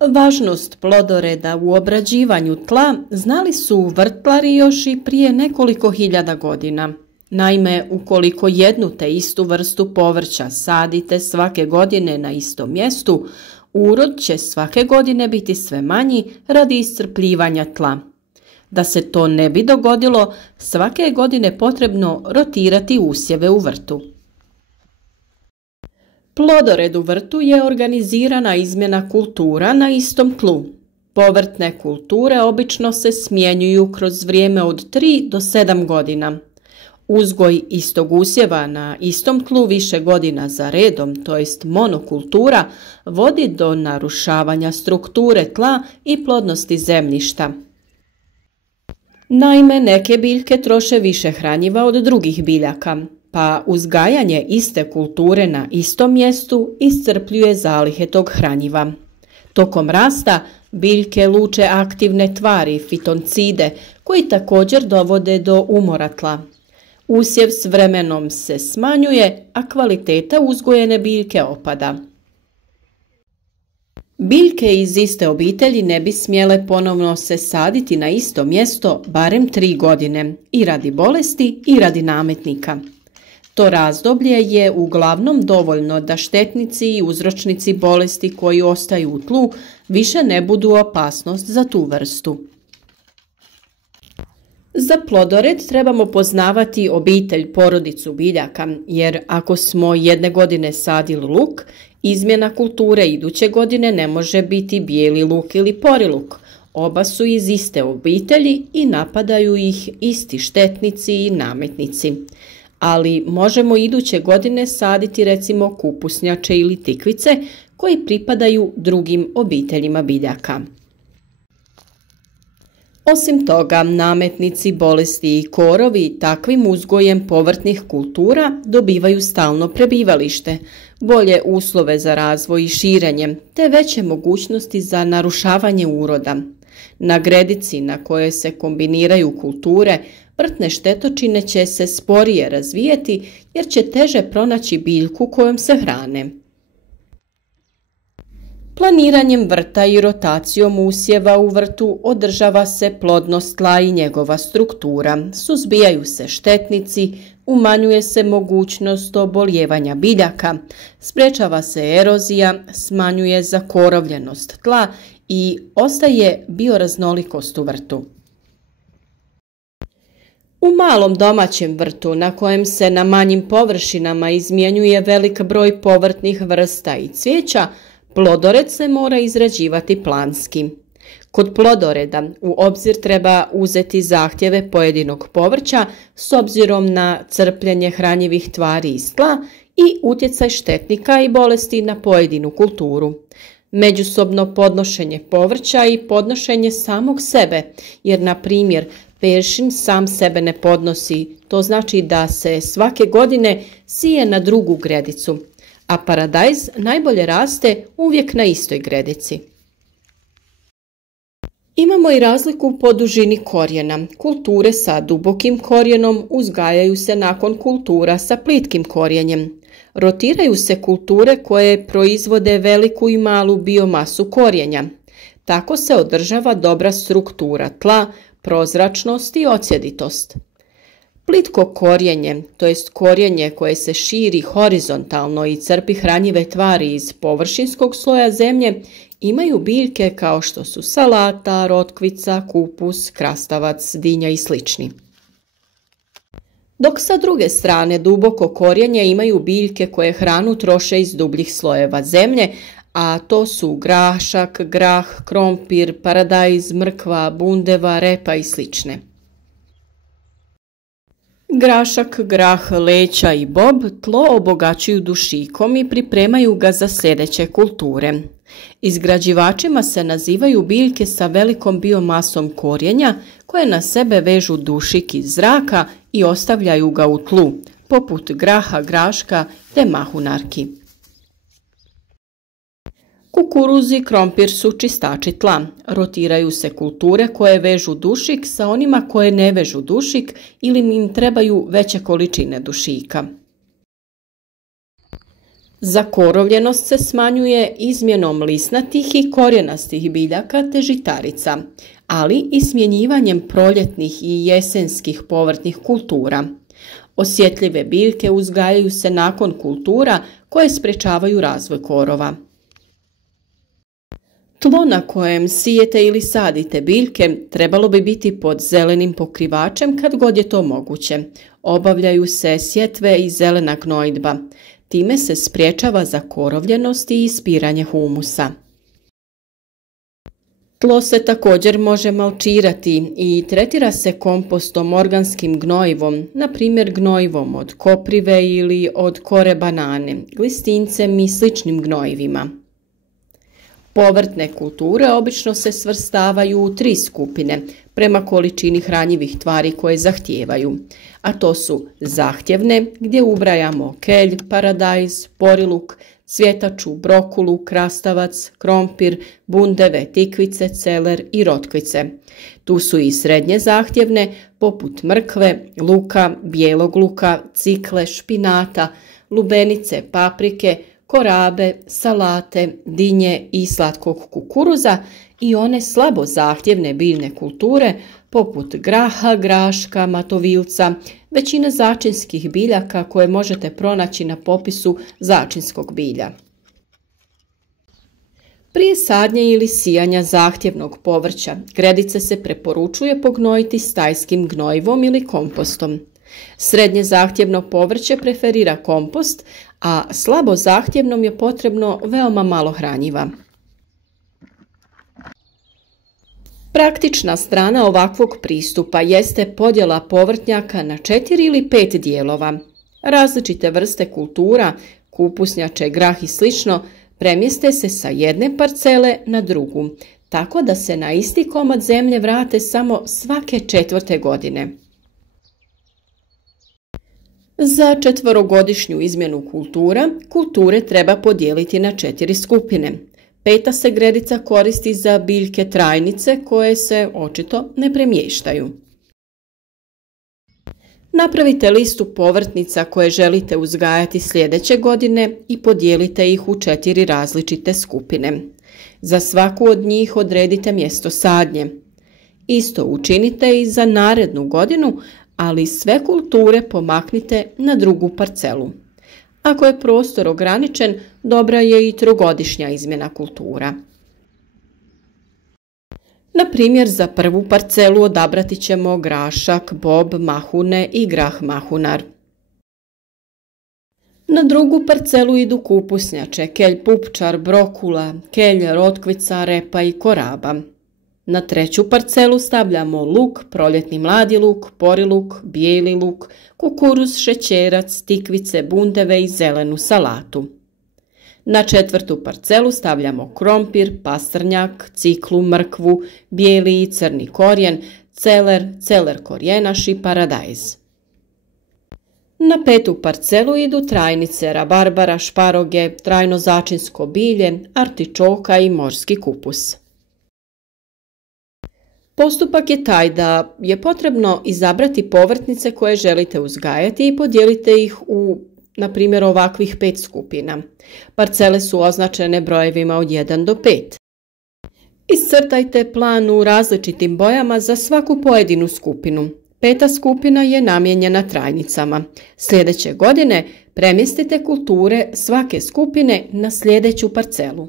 Važnost plodoreda u obrađivanju tla znali su vrtlari još i prije nekoliko hiljada godina. Naime, ukoliko jednu te istu vrstu povrća sadite svake godine na istom mjestu, urod će svake godine biti sve manji radi iscrpljivanja tla. Da se to ne bi dogodilo, svake je godine potrebno rotirati usjeve u vrtu. Plodored u vrtu je organizirana izmjena kultura na istom tlu. Povrtne kulture obično se smjenjuju kroz vrijeme od 3 do 7 godina. Uzgoj istog usjeva na istom tlu više godina za redom, to jest monokultura, vodi do narušavanja strukture tla i plodnosti zemljišta. Naime, neke biljke troše više hranjiva od drugih biljaka, pa uzgajanje iste kulture na istom mjestu iscrpljuje zalihe tog hranjiva. Tokom rasta biljke luče aktivne tvari, fitoncide, koji također dovode do umora tla. Usjev s vremenom se smanjuje, a kvaliteta uzgojene biljke opada. Biljke iz iste obitelji ne bi smjele ponovno se saditi na isto mjesto barem 3 godine, i radi bolesti i radi nametnika. To razdoblje je uglavnom dovoljno da štetnici i uzročnici bolesti koji ostaju u tlu više ne budu opasnost za tu vrstu. Za plodored trebamo poznavati obitelj, porodicu biljaka, jer ako smo jedne godine sadili luk, izmjena kulture iduće godine ne može biti bijeli luk ili poriluk. Oba su iz iste obitelji i napadaju ih isti štetnici i nametnici. Ali možemo iduće godine saditi recimo kupusnjače ili tikvice koji pripadaju drugim obiteljima biljaka. Osim toga, nametnici, bolesti i korovi takvim uzgojem povrtnih kultura dobivaju stalno prebivalište, bolje uslove za razvoj i širenje, te veće mogućnosti za narušavanje uroda. Na gredici na kojoj se kombiniraju kulture, vrtne štetočine će se sporije razvijeti jer će teže pronaći biljku kojom se hrane. Planiranjem vrta i rotacijom usjeva u vrtu održava se plodnost tla i njegova struktura, suzbijaju se štetnici, umanjuje se mogućnost obolijevanja biljaka, sprečava se erozija, smanjuje zakorovljenost tla i ostaje bioraznolikost u vrtu. U malom domaćem vrtu na kojem se na manjim površinama izmjenjuje velik broj povrtnih vrsta i cvijeća, plodored se mora izrađivati planski. Kod plodoreda u obzir treba uzeti zahtjeve pojedinog povrća s obzirom na crpljenje hranjivih tvari iz tla i utjecaj štetnika i bolesti na pojedinu kulturu. Međusobno podnošenje povrća i podnošenje samog sebe, jer na primjer peršin sam sebe ne podnosi, to znači da se svake godine sije na drugu gredicu, a paradajz najbolje raste uvijek na istoj gredici. Imamo i razliku po dužini korijena. Kulture sa dubokim korijenom uzgajaju se nakon kultura sa plitkim korijenjem. Rotiraju se kulture koje proizvode veliku i malu biomasu korijenja. Tako se održava dobra struktura tla, prozračnost i odsjeditost. Plitko korijenje, to jest korijenje koje se širi horizontalno i crpi hranjive tvari iz površinskog sloja zemlje, imaju biljke kao što su salata, rotkvica, kupus, krastavac, dinja i slični. Dok sa druge strane duboko korijenje imaju biljke koje hranu troše iz dubljih slojeva zemlje, a to su grašak, grah, krompir, paradajz, mrkva, bundeva, repa i slične. Grašak, grah, leća i bob tlo obogaćuju dušikom i pripremaju ga za sljedeće kulture. Izgrađivačima se nazivaju biljke sa velikom biomasom korijenja koje na sebe vežu dušik iz zraka i ostavljaju ga u tlu, poput graha, graška te mahunarki. Kukuruz i krompir su čistači tla. Rotiraju se kulture koje vežu dušik sa onima koje ne vežu dušik ili im trebaju veće količine dušika. Zakorovljenost se smanjuje izmjenom lisnatih i korijenastih biljaka te žitarica, ali i smjenjivanjem proljetnih i jesenskih povrtnih kultura. Osjetljive biljke uzgajaju se nakon kultura koje sprječavaju razvoj korova. Tlo na kojem sijete ili sadite biljke trebalo bi biti pod zelenim pokrivačem kad god je to moguće. Obavljaju se sjetve i zelena gnojidba. Time se sprječava zakorovljenost i ispiranje humusa. Tlo se također može malčirati i tretira se kompostom organskim gnojivom, na primjer gnojivom od koprive ili od kore banane, glistincem i sličnim gnojivima. Povrtne kulture obično se svrstavaju u 3 skupine prema količini hranjivih tvari koje zahtijevaju, a to su zahtjevne, gdje ubrajamo kelj, paradajz, poriluk, cvjetaču, brokulu, krastavac, krompir, bundeve, tikvice, celer i rotkvice. Tu su i srednje zahtjevne, poput mrkve, luka, bijelog luka, cikle, špinata, lubenice, paprike, korabe, salate, dinje i slatkog kukuruza i one slabo zahtjevne biljne kulture poput graha, graška, matovilca, većina začinskih biljaka koje možete pronaći na popisu začinskog bilja. Prije sadnje ili sijanja zahtjevnog povrća, gredice se preporučuje pognojiti stajskim gnojivom ili kompostom. Srednje zahtjevno povrće preferira kompost, a slabo zahtjevnom je potrebno veoma malo hranjiva. Praktična strana ovakvog pristupa jeste podjela povrtnjaka na 4 ili 5 dijelova. Različite vrste kultura, kupusnjače, grah i slično, premjeste se sa jedne parcele na drugu, tako da se na isti komad zemlje vrate samo svake 4. godine. Za 4-godišnju izmjenu kultura, kulture treba podijeliti na 4 skupine. 5. se gredica koristi za biljke trajnice koje se očito ne premještaju. Napravite listu povrtnica koje želite uzgajati sljedeće godine i podijelite ih u 4 različite skupine. Za svaku od njih odredite mjesto sadnje. Isto učinite i za narednu godinu, ali sve kulture pomaknite na drugu parcelu. Ako je prostor ograničen, dobra je i 3-godišnja izmjena kultura. Na primjer, za prvu parcelu odabrati ćemo grašak, bob, mahune i grah mahunar. Na drugu parcelu idu kupusnjače, kelj pupčar, brokula, kelj, rotkvica, repa i koraba. Na 3. parcelu stavljamo luk, proljetni mladi luk, poriluk, bijeli luk, kukuruz, šećerac, tikvice, bundeve i zelenu salatu. Na 4. parcelu stavljamo krompir, pastrnjak, ciklu, mrkvu, bijeli i crni korijen, celer korijenaš i paradajz. Na 5. parcelu idu trajnice, rabarbara, šparoge, trajno začinsko bilje, artičoka i morski kupus. Postupak je taj da je potrebno izabrati povrtnice koje želite uzgajati i podijelite ih u, na primjer, ovakvih 5 skupina. Parcele su označene brojevima od 1 do 5. Iscrtajte plan u različitim bojama za svaku pojedinu skupinu. 5. skupina je namijenjena trajnicama. Sljedeće godine premjestite kulture svake skupine na sljedeću parcelu.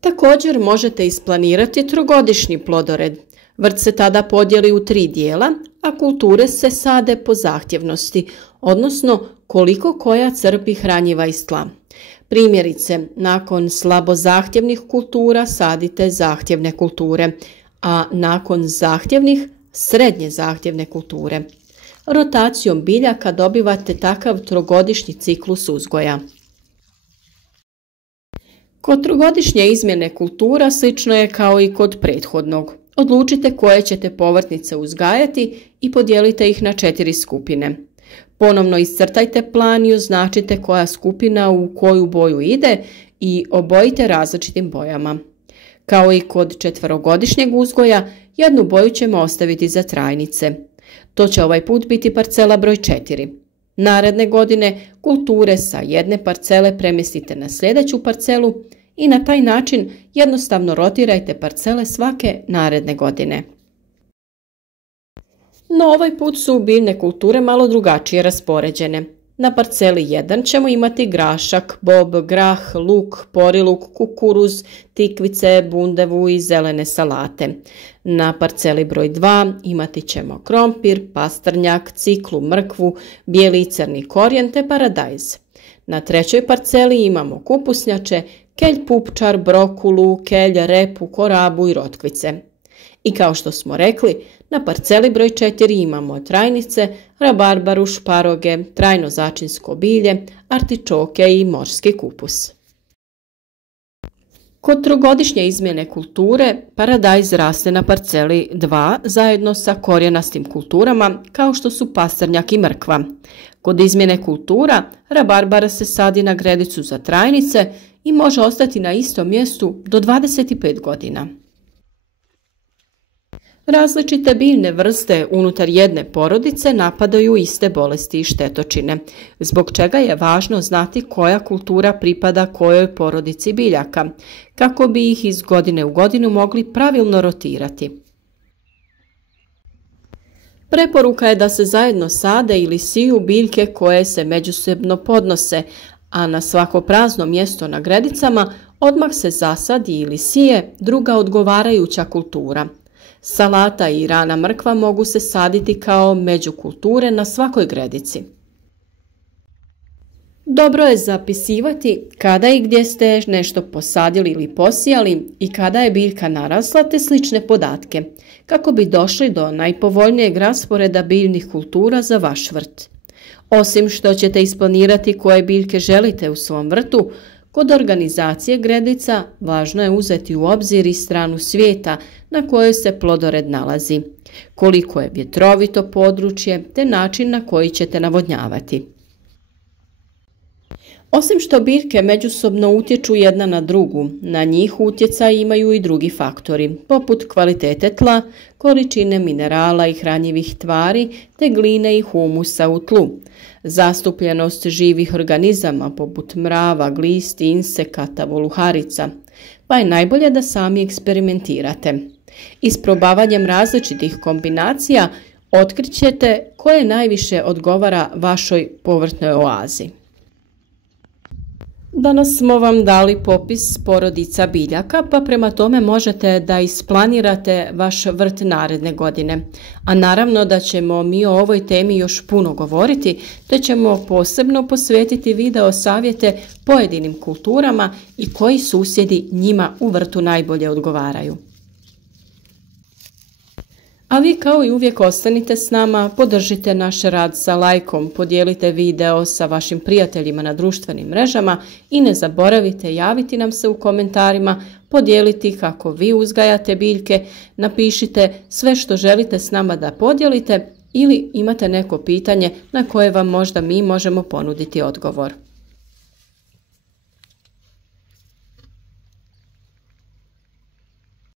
Također možete isplanirati 3-godišnji plodored. Vrt se tada podijeli u 3 dijela, a kulture se sade po zahtjevnosti, odnosno koliko koja crpi hranjiva iz tla. Primjerice, nakon slabo zahtjevnih kultura sadite zahtjevne kulture, a nakon zahtjevnih srednje zahtjevne kulture. Rotacijom biljaka dobivate takav 3-godišnji ciklus uzgoja. Kod 3-godišnje izmjene kultura slično je kao i kod prethodnog. Odlučite koje ćete povrtnice uzgajati i podijelite ih na 4 skupine. Ponovno iscrtajte plan i označite koja skupina u koju boju ide i obojite različitim bojama. Kao i kod 4-godišnjeg uzgoja, jednu boju ćemo ostaviti za trajnice. To će ovaj put biti parcela broj 4. Naredne godine kulture sa jedne parcele premjestite na sljedeću parcelu i na taj način jednostavno rotirajte parcele svake naredne godine. No ovaj put su biljne kulture malo drugačije raspoređene. Na parceli 1 ćemo imati grašak, bob, grah, luk, poriluk, kukuruz, tikvice, bundevu i zelene salate. Na parceli broj 2 imati ćemo krompir, pastrnjak, ciklu, mrkvu, bijeli i crni korijen te paradajz. Na trećoj parceli imamo kupusnjače, kelj pupčar, brokulu, kelj, repu, korabu i rotkvice. I kao što smo rekli, na parceli broj 4 imamo trajnice, rabarbaru, šparoge, trajno začinsko bilje, artičoke i morski kupus. Kod trogodišnje izmjene kulture, paradajz raste na parceli 2 zajedno sa korijenastim kulturama kao što su pastrnjak i mrkva. Kod izmjene kultura, rabarbara se sadi na gredicu za trajnice i može ostati na istom mjestu do 25 godina. Različite biljne vrste unutar jedne porodice napadaju iste bolesti i štetočine, zbog čega je važno znati koja kultura pripada kojoj porodici biljaka, kako bi ih iz godine u godinu mogli pravilno rotirati. Preporuka je da se zajedno sade ili siju biljke koje se međusobno podnose, a na svako prazno mjesto na gredicama odmah se zasadi ili sije druga odgovarajuća kultura. Salata i rana mrkva mogu se saditi kao međukulture na svakoj gredici. Dobro je zapisivati kada i gdje ste nešto posadili ili posijali i kada je biljka narasla te slične podatke, kako bi došli do najpovoljnijeg rasporeda biljnih kultura za vaš vrt. Osim što ćete isplanirati koje biljke želite u svom vrtu, kod organizacije gredica važno je uzeti u obzir i stranu svijeta na kojoj se plodored nalazi, koliko je vjetrovito područje te način na koji ćete navodnjavati. Osim što biljke međusobno utječu jedna na drugu, na njih utjecaj imaju i drugi faktori, poput kvalitete tla, količine minerala i hranjivih tvari te gline i humusa u tlu, zastupljenost živih organizama poput mrava, glisti, insekata, voluharica, pa je najbolje da sami eksperimentirate. Isprobavanjem različitih kombinacija otkrićete koje najviše odgovara vašoj povrtnoj oazi. Danas smo vam dali popis porodica biljaka, pa prema tome možete da isplanirate vaš vrt naredne godine. A naravno da ćemo mi o ovoj temi još puno govoriti, te ćemo posebno posvetiti video savjete pojedinim kulturama i koji susjedi njima u vrtu najbolje odgovaraju. A vi kao i uvijek ostanite s nama, podržite naš rad sa lajkom, podijelite video sa vašim prijateljima na društvenim mrežama i ne zaboravite javiti nam se u komentarima, podijeliti kako vi uzgajate biljke, napišite sve što želite s nama da podijelite ili imate neko pitanje na koje vam možda mi možemo ponuditi odgovor.